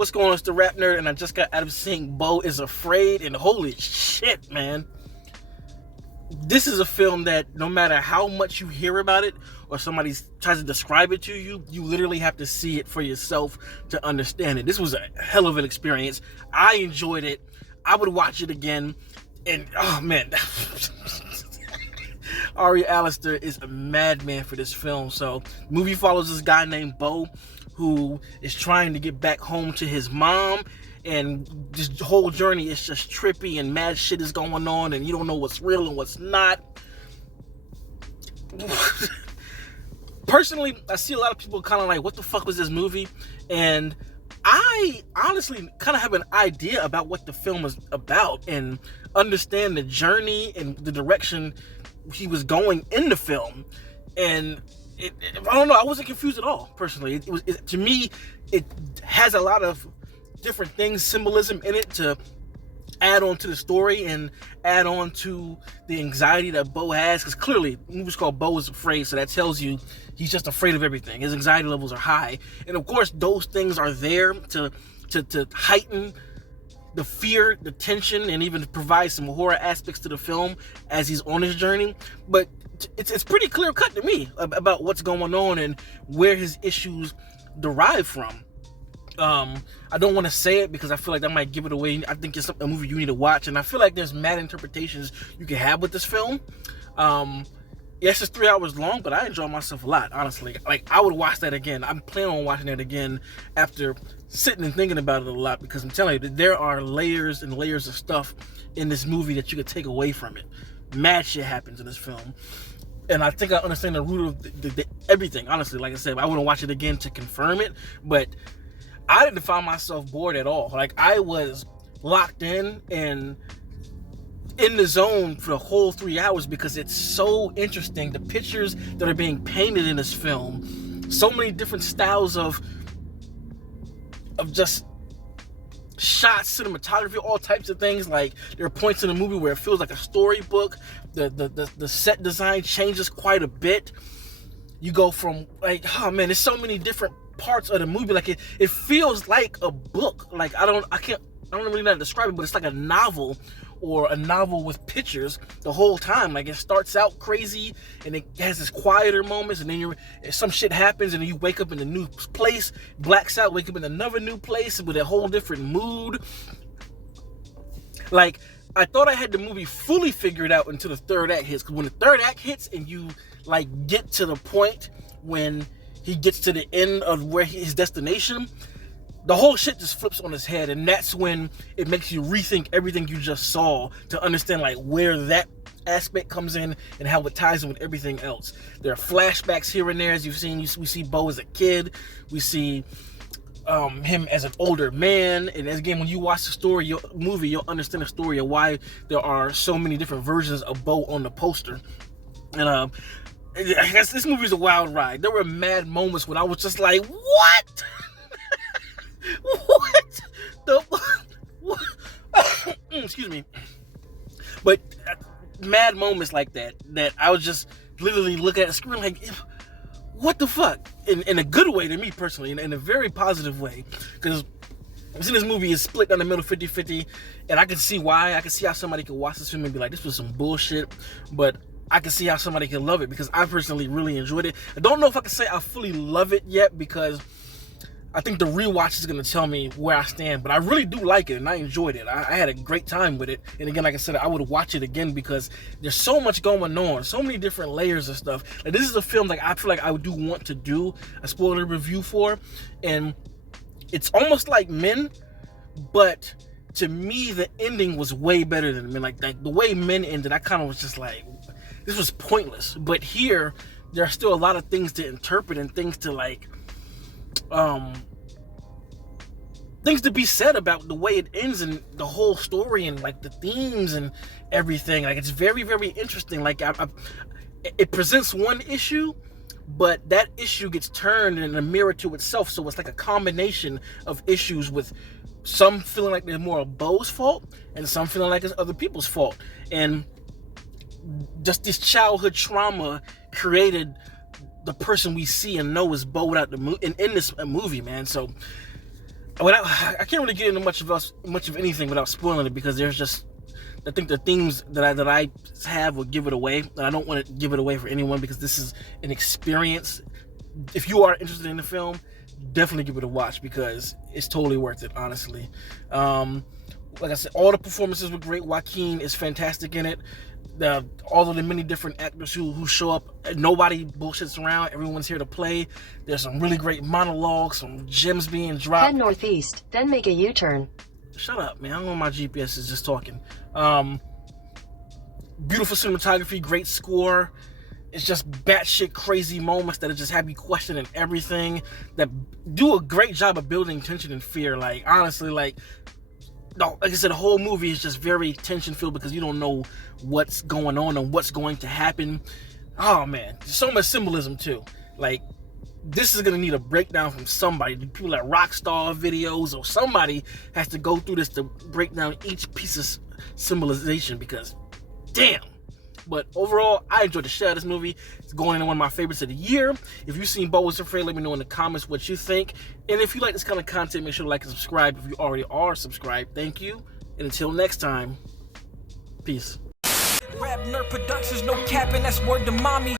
What's going on? It's the RapNerd, and I just got out of seeing Beau is Afraid, and holy shit, man. This is a film that no matter how much you hear about it or somebody tries to describe it to you, you literally have to see it for yourself to understand it. This was a hell of an experience. I enjoyed it. I would watch it again. And, oh, man. Ari Aster is a madman for this film. So, the movie follows this guy named Beau who is trying to get back home to his mom, and this whole journey is just trippy and mad shit is going on, and you don't know what's real and what's not. Personally, I see a lot of people kind of like, what the fuck was this movie? And I honestly kind of have an idea about what the film is about and understand the journey and the direction he was going in the film. And I don't know, I wasn't confused at all, personally. To me, it has a lot of different things, symbolism in it to add on to the story and add on to the anxiety that Beau has, because clearly the movie's called Beau is Afraid, so that tells you he's just afraid of everything. His anxiety levels are high, and of course those things are there to heighten the fear, the tension, and even provide some horror aspects to the film as he's on his journey. But it's pretty clear cut to me about what's going on and where his issues derive from. I don't want to say it because I feel like that might give it away. I think it's a movie you need to watch, and I feel like there's mad interpretations you can have with this film. Yes, it's 3 hours long, but I enjoy myself a lot, honestly. Like, I would watch that again. I'm planning on watching it again after sitting and thinking about it a lot, because I'm telling you that there are layers and layers of stuff in this movie that you could take away from it. Mad shit happens in this film. And I think I understand the root of everything, honestly. Like I said, I wouldn't watch it again to confirm it, but I didn't find myself bored at all. Like, I was locked in and in the zone for the whole 3 hours because it's so interesting. The pictures that are being painted in this film, so many different styles of just shots, cinematography, all types of things. Like, there are points in the movie where it feels like a storybook. The set design changes quite a bit. You go from, like, oh man, there's so many different parts of the movie. Like, it feels like a book. Like, I don't really know how to describe it, but it's like a novel, or a novel with pictures the whole time. Like, it starts out crazy and it has this quieter moments, and then some shit happens and then you wake up in a new place, blacks out, wake up in another new place with a whole different mood. Like, I thought I had the movie fully figured out until the third act hits, because when the third act hits and you like get to the point when he gets to the end of where his destination, the whole shit just flips on its head, and that's when it makes you rethink everything you just saw to understand like where that aspect comes in and how it ties in with everything else. There are flashbacks here and there, as you've seen. We see Beau as a kid, we see him as an older man, and again, when you watch the movie, you'll understand the story of why there are so many different versions of Beau on the poster. And I guess this movie is a wild ride. There were mad moments when I was just like, what? What the what? Excuse me. But mad moments like that I was just literally looking at the screen like, what the fuck? In a good way to me personally, in a very positive way, because I've seen this movie is split down the middle 50-50, and I can see why. I can see how somebody could watch this film and be like, this was some bullshit, but I can see how somebody can love it, because I personally really enjoyed it. I don't know if I can say I fully love it yet, because I think the rewatch is going to tell me where I stand, but I really do like it, and I enjoyed it. I had a great time with it, and again, like I said, I would watch it again because there's so much going on, so many different layers of stuff. Like, this is a film like I feel like I do want to do a spoiler review for, and it's almost like Men, but to me, the ending was way better than Men. Like the way Men ended, I kind of was just like, this was pointless. But here, there are still a lot of things to interpret and things to like, things to be said about the way it ends and the whole story and like the themes and everything. Like, it's very, very interesting. Like, it presents one issue, but that issue gets turned in a mirror to itself. So it's like a combination of issues, with some feeling like they're more of Beau's fault and some feeling like it's other people's fault. And just this childhood trauma created the person we see and know as Beau without in this movie, man. So I can't really get into much of anything without spoiling it, because there's just, I think the themes that I have will give it away, and I don't want to give it away for anyone because this is an experience. If you are interested in the film, definitely give it a watch because it's totally worth it, honestly. Like I said, all the performances were great. Joaquin is fantastic in it. All of the many different actors who show up, nobody bullshits around. Everyone's here to play. There's some really great monologues, some gems being dropped. Head northeast, then make a U-turn. Shut up, man. I don't know, my GPS is just talking. Beautiful cinematography, great score. It's just batshit crazy moments that just have you questioning everything, that do a great job of building tension and fear. Like, honestly, like I said, the whole movie is just very tension filled because you don't know what's going on and what's going to happen. Oh man, there's so much symbolism too. Like, this is gonna need a breakdown from somebody. People at Rockstar videos, or somebody has to go through this to break down each piece of symbolization, because damn. But overall, I enjoyed the shit out of this movie. It's going into one of my favorites of the year. If you've seen Beau Was Afraid, let me know in the comments what you think. And if you like this kind of content, make sure to like and subscribe if you already are subscribed. Thank you. And until next time, peace. RapNerd Productions, no capping, that's word to mommy.